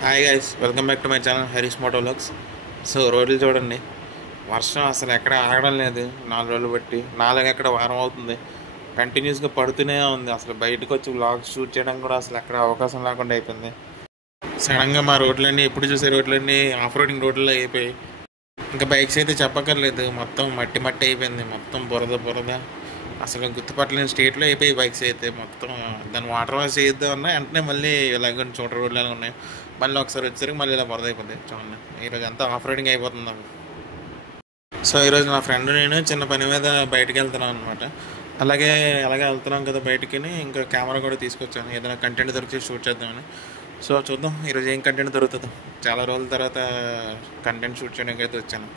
Hi guys, welcome back to my channel Harish moto vlogs. So రోడ్లు చూడండి, వర్షం అసలు ఎక్కడ ఆగడం లేదు. 4 రోజులు బట్టి ఎక్కడ వారం అవుతుంది, కంటిన్యూస్గా పడుతూనే ఉంది. అసలు బయటకు వచ్చి వ్లాగ్స్ షూట్ చేయడం కూడా అసలు ఎక్కడ అవకాశం లేకుండా అయిపోయింది. సడన్గా మా రోడ్లన్నీ ఎప్పుడు చూసే రోడ్లన్నీ ఆఫ్ రోడింగ్ రోడ్లలో అయిపోయి, ఇంకా బైక్స్ అయితే చెప్పక్కర్లేదు, మొత్తం మట్టి మట్టి అయిపోయింది, మొత్తం బురద. అసలు గుర్తుపట్టలేని స్టేట్లో అయిపోయి బైక్స్ అయితే మొత్తం. దాన్ని వాటర్ వాష్ చేద్దామన్నా వెంటనే మళ్ళీ ఇలాగ చోట రోడ్లు ఎలా ఉన్నాయి, మళ్ళీ ఒకసారి వచ్చేసరికి మళ్ళీ ఇలా బురద అయిపోతుంది. చూడండి, ఈరోజు అంతా ఆఫ్ రోడింగ్ అయిపోతుంది. సో ఈరోజు నా ఫ్రెండ్ నేను చిన్న పని మీద బయటకు వెళ్తున్నాను అనమాట. అలాగే వెళ్తున్నాం కదా బయటికి, ఇంకా కెమెరా కూడా తీసుకొచ్చాను, ఏదైనా కంటెంట్ దొరికితే షూట్ చేద్దామని. సో చూద్దాం ఈరోజు ఏం కంటెంట్ దొరుకుతుందో. చాలా రోజుల తర్వాత కంటెంట్ షూట్ చేయడానికి అయితే వచ్చాను.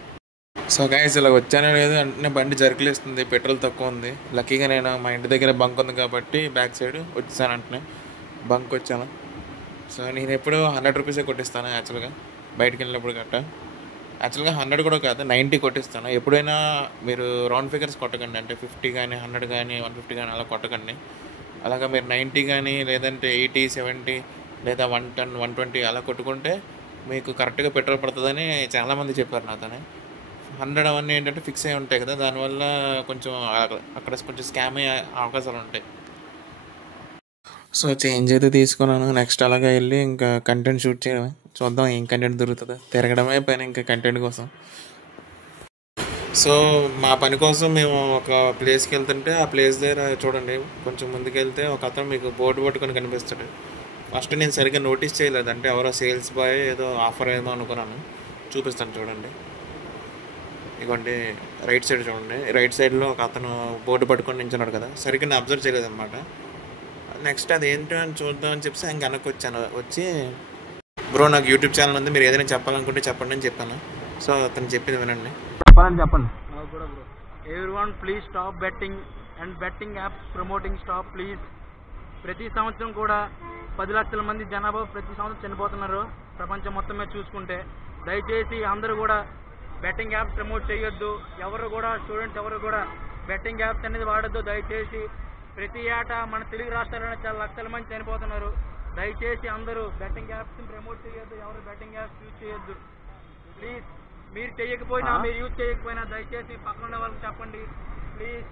సో గైస్, ఇలా వచ్చానో లేదు అంటే బండి జర్కులేస్తుంది, పెట్రోల్ తక్కువ ఉంది. లక్కీగా నేను మా ఇంటి దగ్గర బంక్ ఉంది కాబట్టి బ్యాక్ సైడ్ వచ్చాను, అంటే బంక్ వచ్చాను. సో నేను ఎప్పుడు 100 రూపీసే కొట్టిస్తాను యాక్చువల్గా, బయటికి వెళ్ళినప్పుడు గట్ట. యాక్చువల్గా 100 కూడా కాదు, 90 కొట్టిస్తాను. ఎప్పుడైనా మీరు రౌండ్ ఫిగర్స్ కొట్టకండి, అంటే 50 కానీ 100 కానీ 150 కానీ అలా కొట్టకండి. అలాగా మీరు 90 కానీ లేదంటే 80, 70 లేదా 110, 120 అలా కొట్టుకుంటే మీకు కరెక్ట్గా పెట్రోల్ పడుతుందని చాలామంది చెప్పారు నాతోనే. 100 అవన్నీ ఏంటంటే ఫిక్స్ అయి ఉంటాయి కదా, దానివల్ల కొంచెం అక్కడ కొంచెం స్కామ్ అయ్యే అవకాశాలు ఉంటాయి. సో చేంజ్ అయితే తీసుకున్నాను. నెక్స్ట్ అలాగే వెళ్ళి ఇంకా కంటెంట్ షూట్ చేయడమే. చూద్దాం ఏం కంటెంట్ దొరుకుతుందో. తిరగడమే పని ఇంకా కంటెంట్ కోసం. సో మా పని కోసం మేము ఒక ప్లేస్కి వెళ్తుంటే ఆ ప్లేస్ దగ్గర చూడండి, కొంచెం ముందుకెళ్తే ఒక అతను మీకు బోర్డు పట్టుకొని కనిపిస్తాడు. ఫస్ట్ నేను సరిగ్గా నోటీస్ చేయలేదు, అంటే ఎవరో సేల్స్ బాయ్ ఏదో ఆఫర్ ఏదో అనుకున్నాను. చూపిస్తాను చూడండి, ఇదిగోండి రైట్ సైడ్ చూడండి. రైట్ సైడ్లో ఒక అతను బోర్డు పట్టుకొని నించున్నాడు కదా, సరిగ్గా నేను అబ్జర్వ్ చేయలేదు అనమాట. నెక్స్ట్ అది ఏంటో అని చూద్దామని చెప్పి ఇంక వెనక్కి వచ్చాను. వచ్చి బ్రో నాకు యూట్యూబ్ ఛానల్ ఉంది, మీరు ఏదైనా చెప్పాలనుకుంటే చెప్పండి అని చెప్పాను. సో అతను చెప్పింది వినండి. చెప్పండి. Everyone please stop betting and betting apps promoting stop please. ప్రతి సంవత్సరం కూడా 10 లక్షల మంది జనాభా ప్రతి సంవత్సరం చనిపోతున్నారు ప్రపంచం మొత్తం మీద చూసుకుంటే. దయచేసి అందరూ కూడా బెట్టింగ్ యాప్స్ ప్రమోట్ చేయొద్దు. ఎవరు కూడా స్టూడెంట్స్ ఎవరు కూడా బెట్టింగ్ యాప్స్ అనేది వాడొద్దు దయచేసి. ప్రతి ఏటా మన తెలుగు రాష్ట్రాల్లోనే చాలా లక్షల మంది చనిపోతున్నారు. దయచేసి అందరూ బెట్టింగ్ యాప్స్ని ప్రమోట్ చేయొద్దు, ఎవరు బెట్టింగ్ యాప్స్ యూజ్ చేయొద్దు ప్లీజ్. మీరు చేయకపోయినా మీరు యూజ్ చేయకపోయినా దయచేసి పక్కన ఉన్న వాళ్ళకి చెప్పండి ప్లీజ్.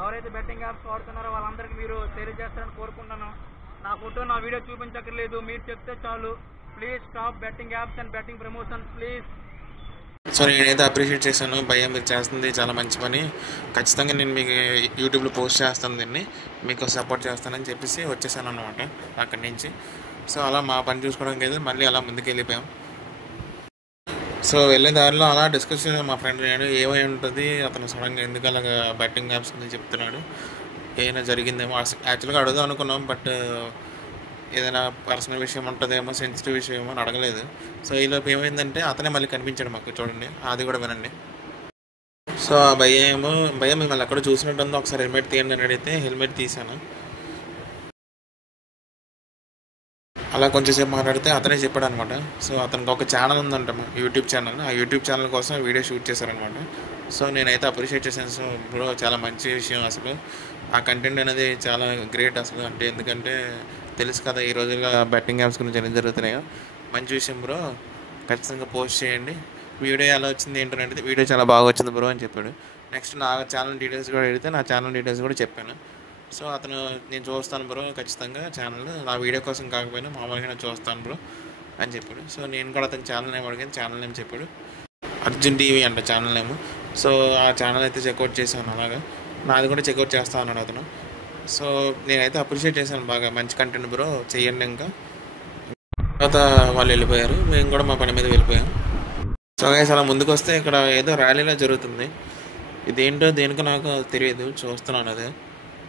ఎవరైతే బెట్టింగ్ యాప్స్ వాడుతున్నారో వాళ్ళందరికీ మీరు తెలియజేస్తారని కోరుకుంటున్నాను. నా ఫోటో నా వీడియో చూపించక్కర్లేదు, మీరు చెప్తే చాలు. Please stop betting apps and betting promotions please. So నేనైతే అప్రిషియేట్ చేశాను, భయ్యా మీరు చేస్తుంది చాలా మంచి పని, ఖచ్చితంగా నేను మీకు యూట్యూబ్లో పోస్ట్ చేస్తాను, దీన్ని మీకు సపోర్ట్ చేస్తానని చెప్పేసి వచ్చేసాను అన్నమాట అక్కడి నుంచి. సో అలా మా పని చూసుకోవడానికి అయితే మళ్ళీ అలా ముందుకు వెళ్ళిపోయాం. సో వెళ్ళే దారిలో అలా డిస్కస్ చేసాను మా ఫ్రెండ్ నేను, ఏమై ఉంటుంది అతను సడన్గా ఎందుకు అలాగా బెట్టింగ్ యాప్స్ గురించి చెప్తున్నాడు, ఏమైనా జరిగిందేమో యాక్చువల్గా అడుగుదాం అనుకున్నాం. బట్ ఏదైనా పర్సనల్ విషయం ఉంటుందేమో, సెన్సిటివ్ విషయం ఏమో అని అడగలేదు. సో ఈలోపు ఏమైందంటే అతనే మళ్ళీ కనిపించాడు మాకు, చూడండి అది కూడా వినండి. సో ఆ భయ్య మిమ్మల్ని ఎక్కడ చూసినట్టుంది, ఒకసారి హెల్మెట్ తీయండి అని అడిగితే హెల్మెట్ తీశాను. అలా కొంచెంసేపు మాట్లాడితే అతనే చెప్పాడు అనమాట. సో అతనికి ఒక ఛానల్ ఉందంట, యూట్యూబ్ ఛానల్. ఆ యూట్యూబ్ ఛానల్ కోసం వీడియో షూట్ చేశారనమాట. సో నేనైతే అప్రిషియేట్ చేశాను. సో బ్రో చాలా మంచి విషయం అసలు, ఆ కంటెంట్ అనేది చాలా గ్రేట్ అసలు. అంటే ఎందుకంటే తెలుసు కదా ఈ రోజుల్లో బెట్టింగ్ యాప్స్ గురించి ఏం జరుగుతున్నాయో. మంచి విషయం బ్రో, ఖచ్చితంగా పోస్ట్ చేయండి. వీడియో ఎలా వచ్చింది ఏంటని అడిగితే వీడియో చాలా బాగా వచ్చింది బ్రో అని చెప్పాడు. నెక్స్ట్ నా ఛానల్ డీటెయిల్స్ కూడా అడిగితే నా ఛానల్ డీటెయిల్స్ కూడా చెప్పాను. సో అతను నేను చూస్తాను బ్రో ఖచ్చితంగా ఛానల్, నా వీడియో కోసం కాకపోయినా మామూలుగా చూస్తాను బ్రో అని చెప్పాడు. సో నేను కూడా అతని ఛానల్ నేమ్ అడిగాను, ఛానల్ నేమ్ చెప్పాడు, అర్జున్ టీవీ అంట ఛానల్ నేమ్. సో ఆ ఛానల్ అయితే చెక్అవుట్ చేశాను, అలాగా నాది కూడా చెక్అవుట్ చేస్తా అన్నాడు అతను. సో నేనైతే అప్రిషియేట్ చేశాను, బాగా మంచి కంటెంట్ బ్రో చెయ్యండి. ఇంకా తర్వాత వాళ్ళు వెళ్ళిపోయారు, మేము కూడా మా పని మీద వెళ్ళిపోయాం. సో గైస్ అలా ముందుకు వస్తే ఇక్కడ ఏదో ర్యాలీలా జరుగుతుంది, ఇదేంటో దేనికో నాకు తెలియదు, చూస్తున్నాను. అదే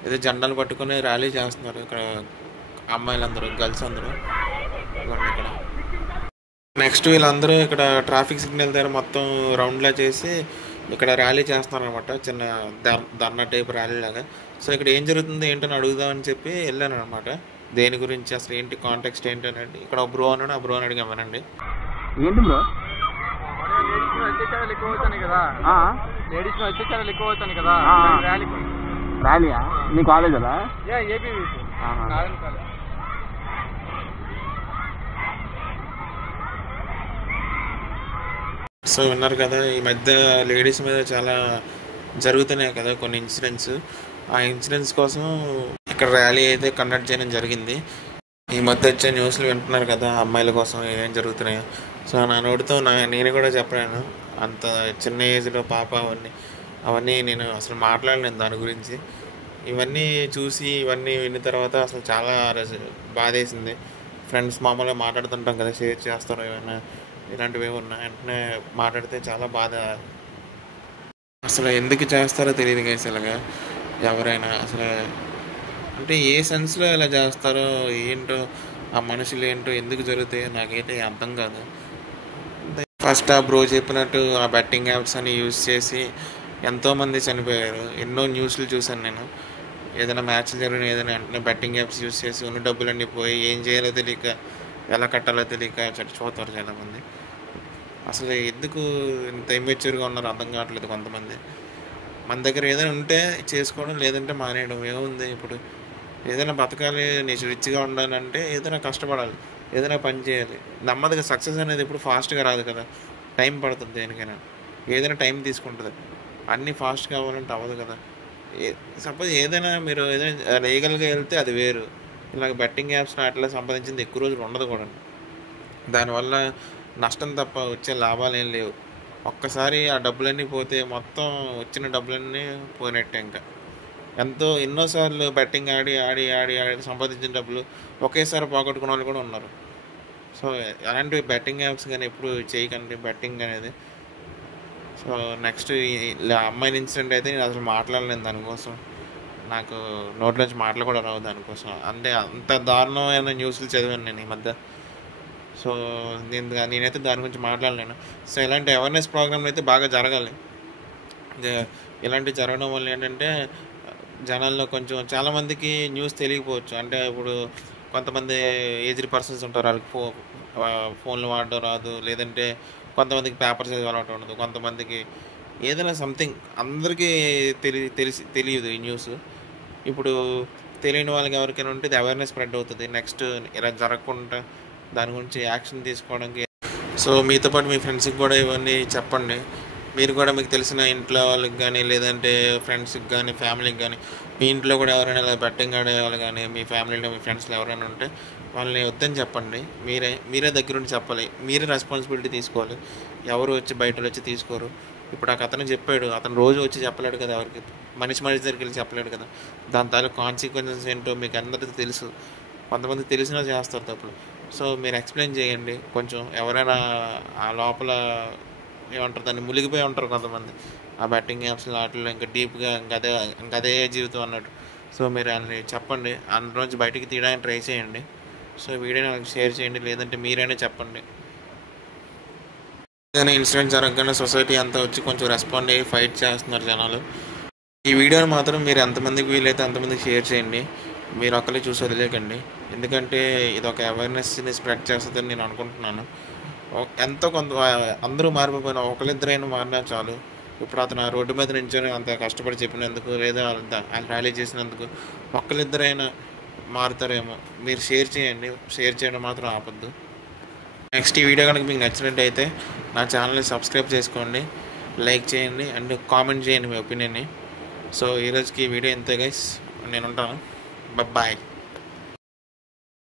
ఏదో జెండాలు పట్టుకొని ర్యాలీ చేస్తున్నారు ఇక్కడ అమ్మాయిలందరూ, గర్ల్స్ అందరూ. ఇక్కడ నెక్స్ట్ వీళ్ళందరూ ఇక్కడ ట్రాఫిక్ సిగ్నల్ దగ్గర మొత్తం రౌండ్లా చేసి ఇక్కడ ర్యాలీ చేస్తున్నారు అనమాట, చిన్న ధర్నా టైప్ ర్యాలీ లాగా. సో ఇక్కడ ఏం జరుగుతుంది ఏంటని అడుగుదామని చెప్పి వెళ్ళాను అనమాట, దేని గురించి అసలు ఏంటి కాంటెక్స్ట్ ఏంటి అని. ఇక్కడ బ్రో అన్నాడు, ఆ బ్రో అని అడిగాం వినండి. ఏంటి బ్రో? ఎక్కువ అవుతాను కదా, లేడీస్ అత్యాచారాలు ఎక్కువ అవుతాను కదా, ర్యాలీయా మీ కాలేజ్ అలా? ఏపీ సో విన్నారు కదా, ఈ మధ్య లేడీస్ మీద చాలా జరుగుతున్నాయి కదా కొన్ని ఇన్సిడెంట్స్. ఆ ఇన్సిడెంట్స్ కోసం ఇక్కడ ర్యాలీ అయితే కండక్ట్ చేయడం జరిగింది. ఈ మధ్య వచ్చే న్యూస్లు వింటున్నారు కదా అమ్మాయిల కోసం ఏం జరుగుతున్నాయో. సో నా నోటితో నేను కూడా చెప్పలేను, అంత చిన్న ఏజ్లో పాప అవన్నీ నేను అసలు మాట్లాడలేను దాని గురించి. ఇవన్నీ చూసి ఇవన్నీ విన్న తర్వాత అసలు చాలా బాధేసింది. ఫ్రెండ్స్ మామూలుగా మాట్లాడుతుంటాం కదా, షేర్ చేస్తారు ఏమైనా ఇలాంటివి ఏమన్నా వెంటనే మాట్లాడితే చాలా బాధ. అసలు ఎందుకు చేస్తారో తెలియదు గైస్ ఇలాగా ఎవరైనా. అసలు అంటే ఏ సెన్స్లో ఇలా చేస్తారో ఏంటో, ఆ మనుషులు ఏంటో, ఎందుకు జరుగుతాయో నాకైతే అర్థం కాదు. ఫస్ట్ ఆ బ్రో చెప్పినట్టు ఆ బెట్టింగ్ యాప్స్ అని యూజ్ చేసి ఎంతోమంది చనిపోయారు. ఎన్నో న్యూస్లు చూశాను నేను. ఏదైనా మ్యాచ్లు జరిగిన ఏదైనా వెంటనే బెట్టింగ్ యాప్స్ యూజ్ చేసి ఉన్న డబ్బులన్నీ పోయి ఏం చేయాలో తెలియక, ఎలా కట్టాలో తెలియక చచ్చిపోతారు చాలామంది. అసలు ఎందుకు ఇంత ఇమ్మెచ్యూర్గా ఉన్నారో అర్థం కావట్లేదు కొంతమంది. మన దగ్గర ఏదైనా ఉంటే చేసుకోవడం, లేదంటే మానేయడం. ఏముంది ఇప్పుడు, ఏదైనా బతకాలి, నేను రిచ్గా ఉండాలంటే ఏదైనా కష్టపడాలి, ఏదైనా పని చేయాలి. నెమ్మదిగా సక్సెస్ అనేది ఇప్పుడు ఫాస్ట్గా రాదు కదా, టైం పడుతుంది. దేనికైనా ఏదైనా టైం తీసుకుంటుంది. అన్నీ ఫాస్ట్ కావాలంటే అవ్వదు కదా. సపోజ్ ఏదైనా మీరు ఏదైనా లీగల్గా వెళ్తే అది వేరు. ఇలాగ బెట్టింగ్ యాప్స్ అట్లా సంపాదించింది ఎక్కువ రోజులు ఉండదు కూడా. దానివల్ల నష్టం తప్ప వచ్చే లాభాలు ఏం లేవు. ఒక్కసారి ఆ డబ్బులన్నీ పోతే మొత్తం వచ్చిన డబ్బులన్నీ పోయినట్టే. ఇంకా ఎన్నోసార్లు బెట్టింగ్ ఆడి ఆడి ఆడి ఆడి సంపాదించిన డబ్బులు ఒకేసారి పోగొట్టుకున్న వాళ్ళు కూడా ఉన్నారు. సో అలాంటివి బెట్టింగ్ యాప్స్ కానీ ఎప్పుడు చేయకండి, బెట్టింగ్ అనేది. సో నెక్స్ట్ అమ్మాయిల ఇన్సిడెంట్ అయితే నేను అసలు మాట్లాడలేను దానికోసం. నాకు నోట్లోంచి మాటలు కూడా రావు దానికోసం. అంటే అంత దారుణమైన న్యూస్లు చదివాను నేను ఈ మధ్య. సో నేనైతే దాని గురించి మాట్లాడలేను. సో ఇలాంటి అవేర్నెస్ ప్రోగ్రాంలు అయితే బాగా జరగాలి. ఇలాంటివి జరగడం వల్ల ఏంటంటే జనాల్లో కొంచెం చాలామందికి న్యూస్ తెలియకపోవచ్చు. అంటే ఇప్పుడు కొంతమంది ఏజ్డ్ పర్సన్స్ ఉంటారు, వాళ్ళకి ఫోన్లు వాడడం రాదు, లేదంటే కొంతమందికి పేపర్ చదివి అలవాటు ఉండదు, కొంతమందికి ఏదైనా సంథింగ్. అందరికీ తెలియదు ఈ న్యూస్. ఇప్పుడు తెలియని వాళ్ళకి ఎవరికైనా ఉంటే ఇది అవేర్నెస్ స్ప్రెడ్ అవుతుంది. నెక్స్ట్ ఇలా జరగకుండా దాని గురించి యాక్షన్ తీసుకోవడానికి. సో మీతో పాటు మీ ఫ్రెండ్స్కి కూడా ఇవన్నీ చెప్పండి. మీరు కూడా మీకు తెలిసిన ఇంట్లో వాళ్ళకి కానీ, లేదంటే ఫ్రెండ్స్కి కానీ, ఫ్యామిలీకి కానీ, మీ ఇంట్లో కూడా ఎవరైనా ఇలా బెట్టింగ్ ఆడేవాళ్ళు కానీ, మీ ఫ్యామిలీలో మీ ఫ్రెండ్స్లో ఎవరైనా ఉంటే వాళ్ళని వద్దని చెప్పండి. మీరే దగ్గరుండి చెప్పాలి. మీరే రెస్పాన్సిబిలిటీ తీసుకోవాలి. ఎవరు వచ్చి బయట వచ్చి తీసుకోరు. ఇప్పుడు ఆ అతను చెప్పాడు, అతను రోజు వచ్చి చెప్పలేడు కదా, ఎవరికి మనిషి దగ్గరికి వెళ్ళి చెప్పలేడు కదా. దాని తాలూకు కాన్సిక్వెన్సెస్ ఏంటో మీకు అందరికీ తెలుసు. కొంతమంది తెలిసినా చేస్తారు తప్పులు. సో మీరు ఎక్స్ప్లెయిన్ చేయండి కొంచెం. ఎవరైనా ఆ లోపల ఏమంటారు దాన్ని మునిగిపోయి ఉంటారు కొంతమంది ఆ బెట్టింగ్ యాప్స్లో వాటిల్లో, ఇంకా డీప్గా అదే జీవితం అన్నట్టు. సో మీరు వాళ్ళని చెప్పండి, అందులోంచి బయటికి తీయడానికి ట్రై చేయండి. సో వీడియో నాకు షేర్ చేయండి, లేదంటే మీరైనా చెప్పండి. ఏదైనా ఇన్సిడెంట్ జరగగానే సొసైటీ అంతా వచ్చి కొంచెం రెస్పాండ్ అయ్యి ఫైట్ చేస్తున్నారు జనాలు. ఈ వీడియోని మాత్రం మీరు ఎంతమందికి వీలైతే అంతమందికి షేర్ చేయండి. మీరు ఒక్కరే చూసి వదిలేకండి. ఎందుకంటే ఇది ఒక అవేర్నెస్ని స్ప్రెడ్ చేస్తుందని నేను అనుకుంటున్నాను. ఎంతో కొంత అందరూ మారిపోయినా ఒకరిద్దరైనా మారినా చాలు. ఇప్పుడు అతను రోడ్డు మీద నించొని అంత కష్టపడి చెప్పినందుకు, లేదా ర్యాలీ చేసినందుకు ఒక్కరిద్దరైనా మారుతారేమో. మీరు షేర్ చేయండి, షేర్ చేయడం మాత్రం ఆపొద్దు. నెక్స్ట్ ఈ వీడియో కనుక మీకు నచ్చినట్టయితే నా ఛానల్ని సబ్స్క్రైబ్ చేసుకోండి, లైక్ చేయండి అండ్ కామెంట్ చేయండి మీ ఒపీనియన్ని. సో ఈరోజుకి ఈ వీడియో ఇంతే గైస్, నేను ఉంటాను. బాయ్.